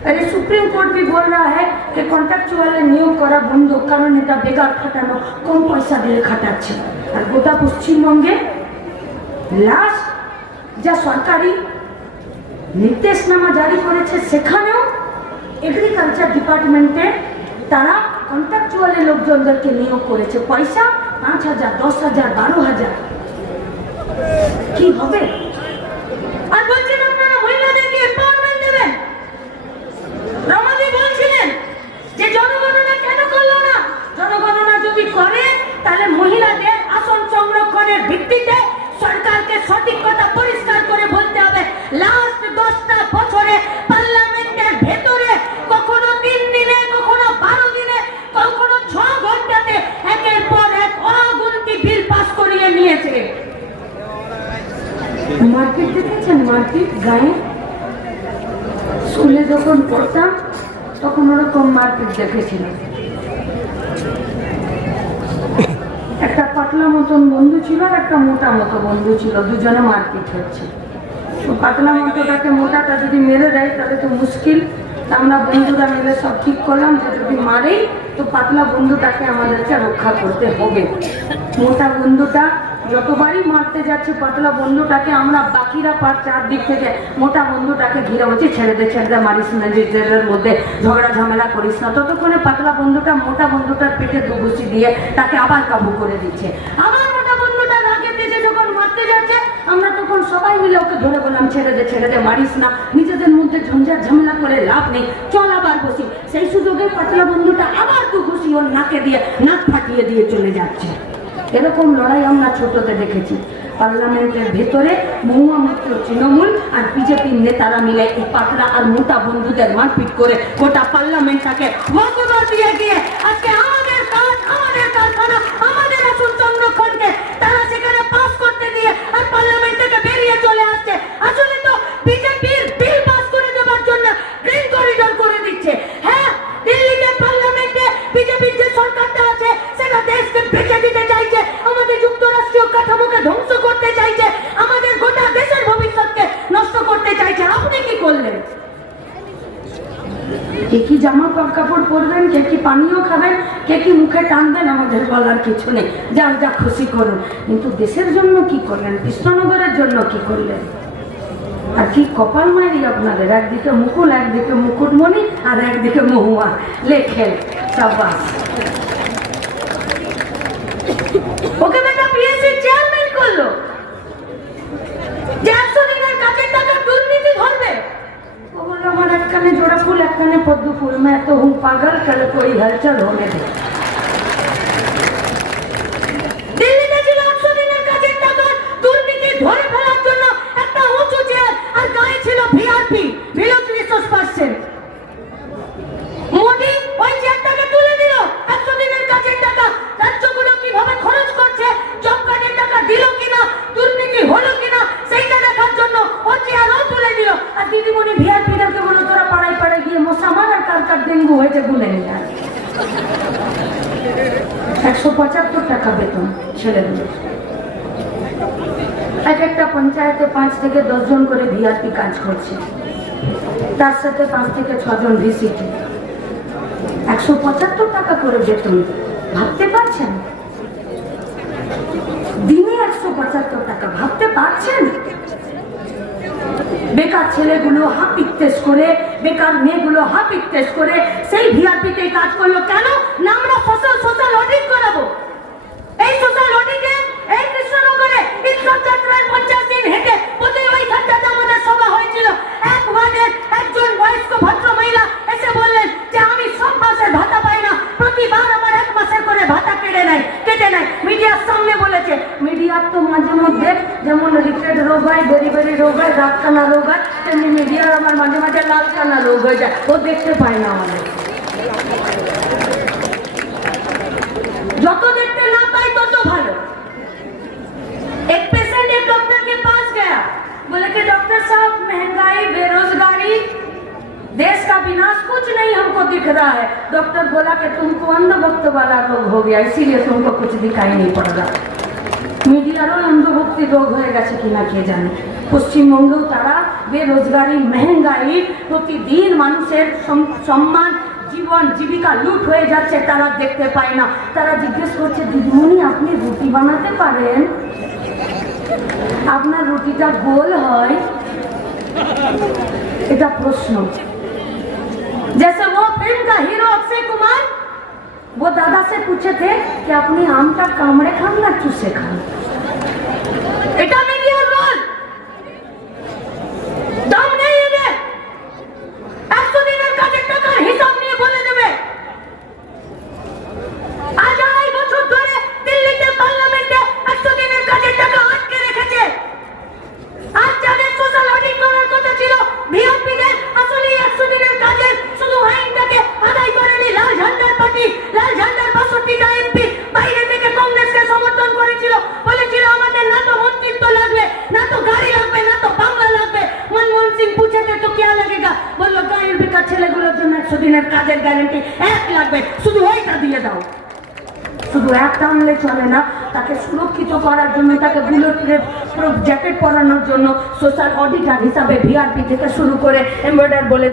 আরে supreme court भी बोल रहा है कि কন্ট্রাকচুয়ালে নিয়োগ করা বন্ধ কারণ এটা বেকার খাটানো কম পয়সা দিয়ে খাটাচ্ছে আর গোটা পশ্চিমবঙ্গে লাস্ট যা সরকারি নির্দেশনামা জারি করেছে সেখানেও এগ্রিকালচার ডিপার্টমেন্টে তারা কন্ট্রাকচুয়ালে লোকজনদেরকে নিয়োগ করেছে পয়সা পাঁচ হাজার দশ হাজার বারো হাজার কি হবে মার্কেট দেখেছেন? মার্কেট গায়ে? স্কুলে যখন পড়তাম, তখন ওরকম মার্কেট দেখেছিলাম একটা পাতলা মতন বন্ধু ছিল আর একটা মোটা মতো বন্ধু ছিল, দুজনে মারপিট হচ্ছে। পাতলা মতোটাকে মোটাটা যদি মেরে দেয়, তাহলে তো মুশকিল। আমরা বন্ধুরা মিলে সব ঠিক করলাম যে যদি মারেই, তো পাতলা বন্ধুটাকে আমাদেরকে রক্ষা করতে হবে। মোটা বন্ধুটা যতবারই মারতে যাচ্ছে পাতলা বন্ধুটাকে, আমরা বাকিরা পার চারদিক থেকে মোটা বন্ধুটাকে ঘিরে বলছি ছেড়ে দে ছেড়ে দে, মারিস না নিজেদের মধ্যে ঝগড়া ঝামেলা করিস না। ততক্ষণে পাতলা বন্ধুটা মোটা বন্ধুটার পেটে দুগুচি দিয়ে তাকে আবার কাবু করে দিচ্ছে। আবার মোটা বন্ধুটা দেশে যখন মারতে যাচ্ছে, আমরা তখন সবাই মিলে ওকে ধরে বললাম, ছেড়ে দে ছেড়ে দে, মারিস না। নিজেদের মধ্যে ঝঞ্ঝাট ঝামেলা করে লাভ নেই। চল আবার বসি। সেই সুযোগে পাতলা বন্ধুটা আবার দু ঘুষি ওর নাকে দিয়ে নাক ফাটিয়ে দিয়ে চলে যাচ্ছে। এরকম লড়াই আমরা ছোটতে দেখেছি। পার্লামেন্টের ভেতরে মহুয়া মৈত্র তৃণমূল আর বিজেপির নেতারা মিলে এই পাতলা আর মোটা বন্ধুদের মারপিট করে গোটা পার্লামেন্টটাকে দিয়ে গিয়ে আজকে আমাদের করতে দিয়ে আর পার্লামেন্ট থেকে বেরিয়ে চলে আসছে। দিচ্ছে। হ্যাঁ দিল্লিতে পার্লামেন্টে বিজেপির যে সরকারটা আছে, সেটা দেশকে দিতে চাইছে আমাদের যুক্তরাষ্ট্রীয় কাঠামোকে ধ্বংস করতে চাইছে আমাদের গোটা দেশের ভবিষ্যৎকে নষ্ট করতে চাইছে আপনি কি করলেন কে কি জামা কাপড় পরবেন, কে কি পানীয় খাবেন, কে কি মুখে টানবেন, আমাদের বলার কিছু নেই। যার যা খুশি করুন। কিন্তু দেশের জন্য কি করলেন? কৃষ্ণনগরের জন্য কি করলেন? আর কি কপাল মারি আপনাদের? একদিকে মুকুল, একদিকে মুকুটমণি, আর একদিকে মহুয়া। লেখেন সাবাস ওকে বেটা চেয়ারম্যান করল। पागल कल कोई हलचल होने दे। একশো পঁচাত্তর টাকা বেতন ছেলেগুলোর এক একটা পঞ্চায়েতে পাঁচ থেকে দশজন করে ভিআরপি কাজ করছে। তার সাথে পাঁচ থেকে ছজন ভিসিটি একশো পঁচাত্তর টাকা করে বেতন। ভাবতে পারছেন? দিনে একশো পঁচাত্তর টাকা। ভাবতে পারছেন? বেকার ছেলেগুলো হাপিক টেস্ট করে, বেকার মেয়েগুলো হাপিক টেস্ট করে, সেই ভিআরপিতে কাজ করল কেন? না আমরা সোশ্যাল সোশ্যাল অডিট করাবো। মিডিয়ার তো মাঝে মধ্যে যেমন রিকেট রোগ হয় বেরি বেরি রোগ হয় রাত কানা রোগ হয় তেমনি মিডিয়ার আমার মাঝে মাঝে লাল কানা রোগ হয়ে যায় ও দেখতে পায় না আমাদের যত দেখতে ना पाए तो तो भालो एक पेशेंट एक डॉक्टर के पास गया बोले कि डॉक्टर साहब महंगाई बेरोजगारी देश का विनाश कुछ नहीं हमको दिख रहा है डॉक्टर बोला कि तुमको अंध भक्त वाला रोग हो गया इसीलिए तुमको कुछ दिखाई नहीं पड़ रहा মিডিয়ারও অন্ধভক্তি রোগ হয়ে গেছে কিনা কে জানে পশ্চিমবঙ্গেও তারা বেরোজগারি মেহেঙ্গাই প্রতিদিন মানুষের সম- সম্মান জীবন জীবিকা লুট হয়ে যাচ্ছে তারা দেখতে পায় না তারা জিজ্ঞেস করছে দিদিমণি আপনি রুটি বানাতে পারেন আপনার রুটিটা গোল হয় এটা প্রশ্ন जैसे वो फिल्म का हीरो अक्षय कुमार वो दादा से पूछे थे कि अपनी आम का कामड़े खान ना चूसे खान লাগবে শুধু ওইটা দিয়ে দাও। শুধু একটা আনলে চলে না, তাকে সুরক্ষিত করার জন্য, তাকে বুলেট জ্যাকেট পরানোর জন্য সোশ্যাল অডিটার হিসাবে ভিআরপি থেকে শুরু করে এমব্রয়ডার বলে